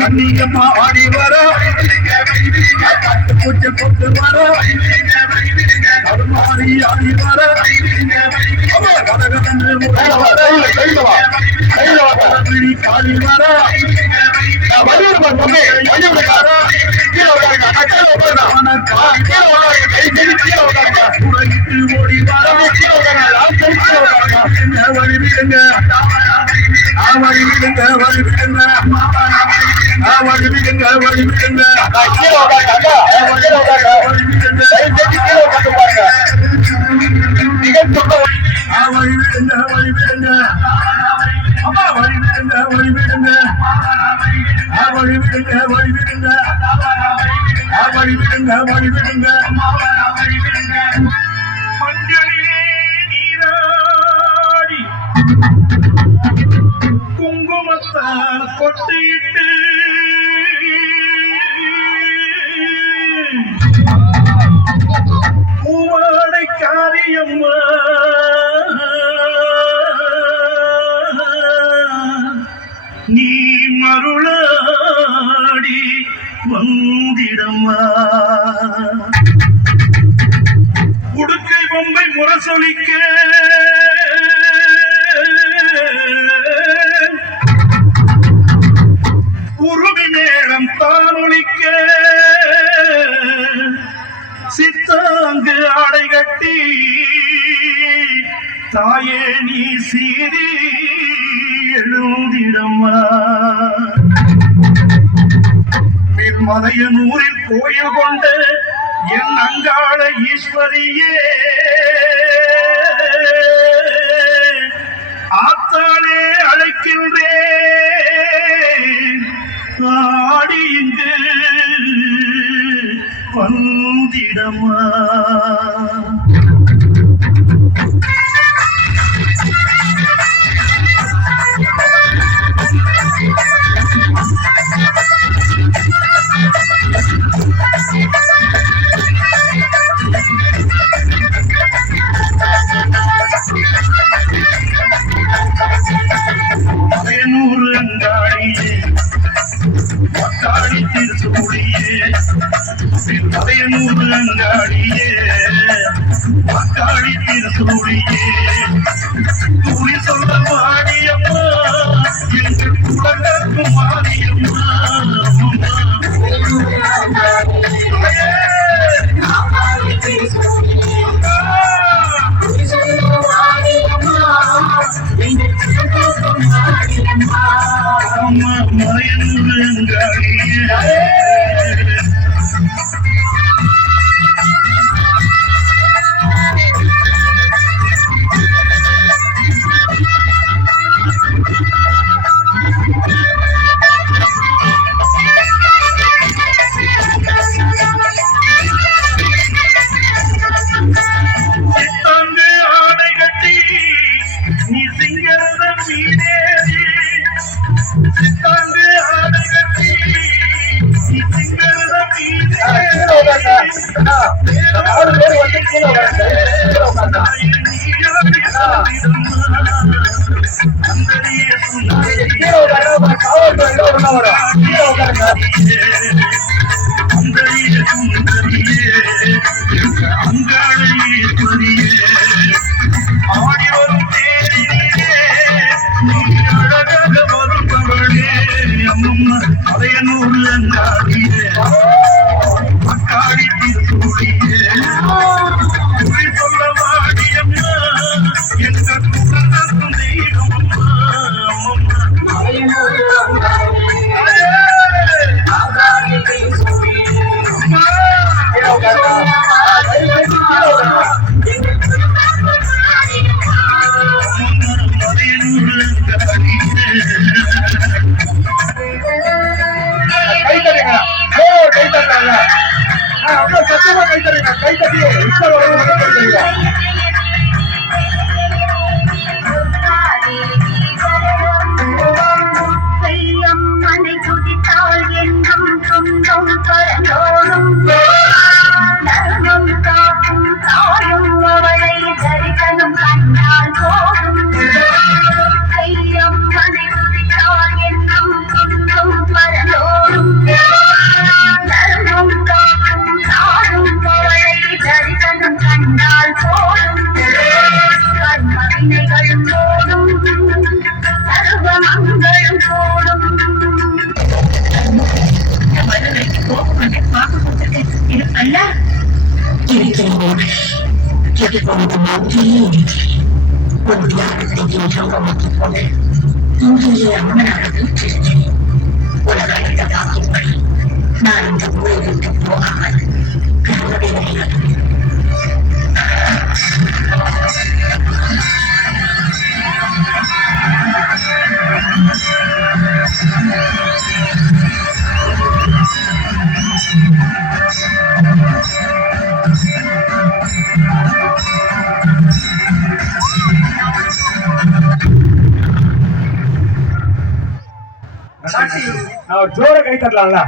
கண்ணியம்மா ஆடி வர பூச்சி கொத்து வர மாறி ஆடி வர காலி வர ஓடி வர வழி விடுங்க வழி விடுங்க வழி விடுங்க வழி விடுங்க வழி விடுங்க வழி விடுங்க வழி விடுங்க அம்மா வழி விடுங்க வழி விடுங்க வழி விடுங்க வழி விடுங்க வழி விடுங்க வழி விடுங்க மஞ்சளிலே நீராடி குங்குமத்தால் கொட்டியிட்டு பூவாடை காரியம்மா நீ மருளாடி வந்திடம்மா உடுக்கை பொம்மை முரசொலிக்க உருவி நேரம் தானொலிக்க சித்தாங்கு ஆடை கட்டி தாயே நீ சீரி எழுதிடம்மா மலையனூரில் கோயில் கொண்ட என் அங்காள ஈஸ்வரியே ஆத்தாளே அழைக்கின்றேன் ஆடி இங்கு வந்திடம்மா அதையனூறு அங்காடியே மக்காடி திருசூடியே கூறி சொல்ல மாடியம்மா என்று குடங்கும் மாடியம்மா மலையனூறு அங்காடியே ஆடி வரும் அம்மம்மா அதையனூர் அங்காடியே மக்காடி திருசூடியே சொல்ல வாடியம்மா என்ற குழந்தைக்கும் தெய்வம் இப்பொழுது நன்றியே ஒரு தியாகத்தையும் சம்பவத்தைப் போல இங்கேயே அம்மனாக வீற்றிருக்கிறேன். உலகழித்த வாக்குப்படி நான் இந்த ஊரை விட்டு போகாமல் என்னுடைய ஜோர கை தரலாம்ல.